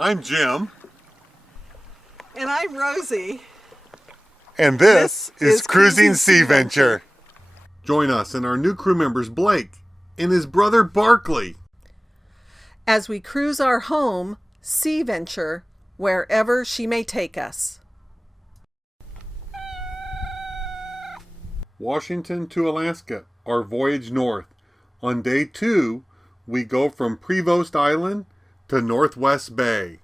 I'm Jim. And I'm Rosie. And this is Cruising Sea Venture. Join us and our new crew members Blake and his brother Barkley as we cruise our home, Sea Venture, wherever she may take us. Washington to Alaska, our voyage north. On day 2, we go from Prevost Island to Northwest Bay.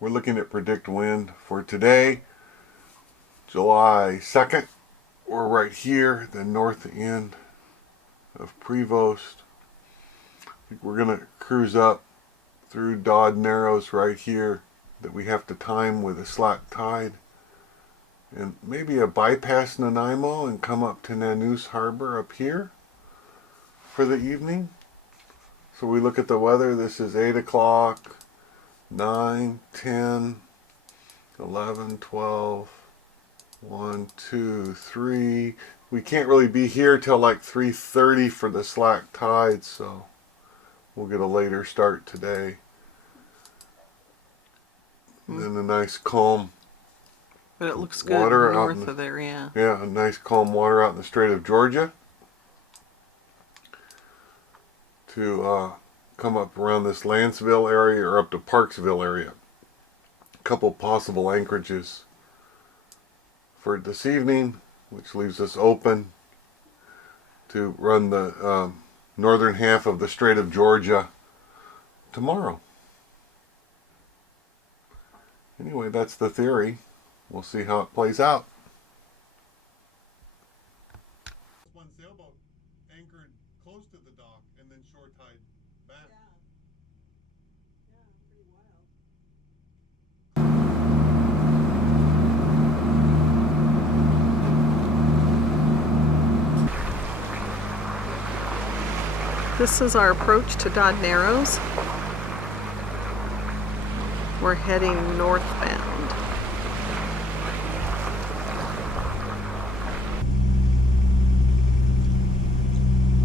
We're looking at predict wind for today, July 2nd. We're right here, the north end of Prevost. I think we're going to cruise up through Dodd Narrows right here that we have to time with a slack tide. And maybe a bypass Nanaimo and come up to Nanoose Harbor up here for the evening. So we look at the weather. This is 8 o'clock, 9, 10, 11, 12, 1, 2, 3. We can't really be here till like 3:30 for the slack tide, so we'll get a later start today. And then a nice calm but it looks good water north of there, yeah. Yeah, a nice calm water out in the Strait of Georgia to come up around this Lanceville area or up to Parksville area. A couple possible anchorages for this evening, which leaves us open to run the northern half of the Strait of Georgia tomorrow. Anyway, that's the theory. We'll see how it plays out. One sailboat anchored close to the dock and then shore tide back. Pretty wild. This is our approach to Dodd Narrows. We're heading northbound.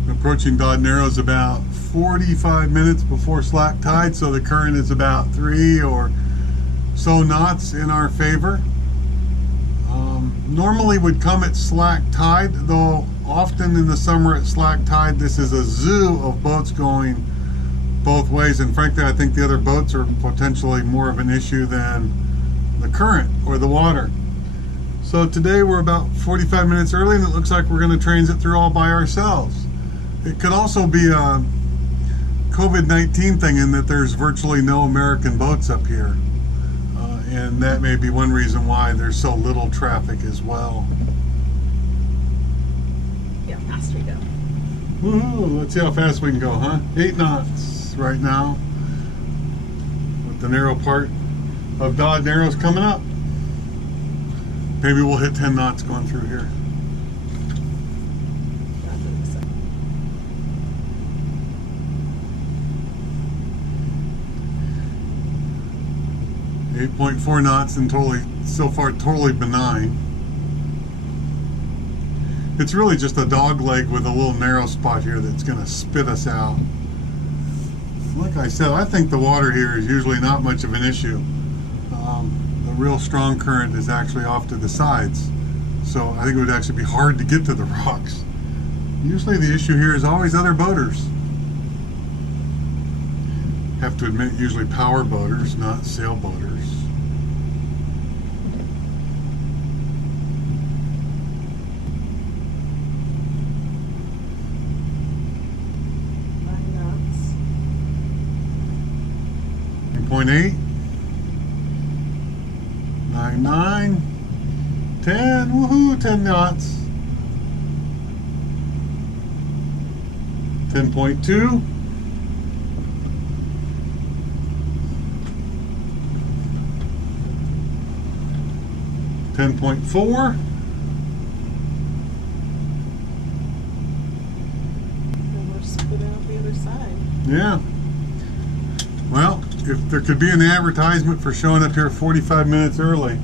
Approaching Dodd Narrows about 45 minutes before slack tide, so the current is about 3 or so knots in our favor. Normally would come at slack tide, though often in the summer at slack tide this is a zoo of boats going both ways, and frankly I think the other boats are potentially more of an issue than the current or the water. So today we're about 45 minutes early and it looks like we're going to transit through all by ourselves. It could also be a COVID-19 thing in that there's virtually no American boats up here. And that may be one reason why there's so little traffic as well. Yeah, faster we go. Woohoo! Let's see how fast we can go, huh? 8 knots right now. With the narrow part of Dodd Narrows coming up. Maybe we'll hit 10 knots going through here. 8.4 knots and so far totally benign. It's really just a dog leg with a little narrow spot here that's going to spit us out. Like I said, I think the water here is usually not much of an issue. The real strong current is actually off to the sides, so I think it would actually be hard to get to the rocks. Usually the issue here is always other boaters. Have to admit, usually power boaters, not sailboaters. .8, 9, 10, woohoo, 10 knots. 10.2. 10.4. And we're spit out the other side. Yeah. Well, if there could be an advertisement for showing up here 45 minutes early,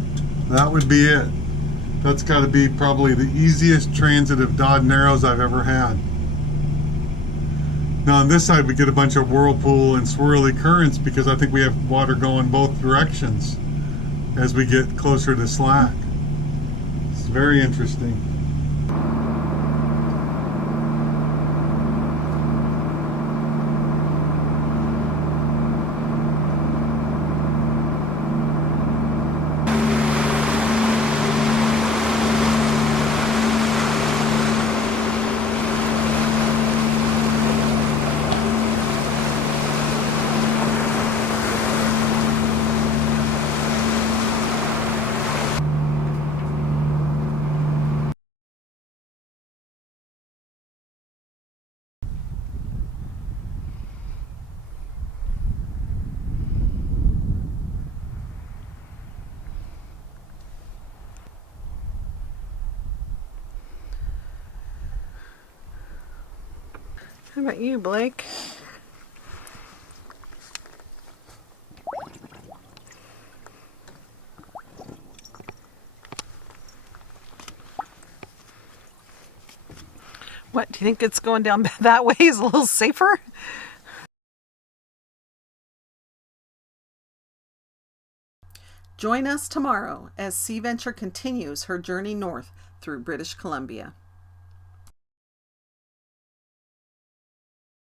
that would be it. That's got to be probably the easiest transit of Dodd Narrows I've ever had. Now on this side we get a bunch of whirlpool and swirly currents because I think we have water going both directions as we get closer to slack. It's very interesting. How about you, Blake? What, do you think it's going down that way is a little safer? Join us tomorrow as Sea Venture continues her journey north through British Columbia.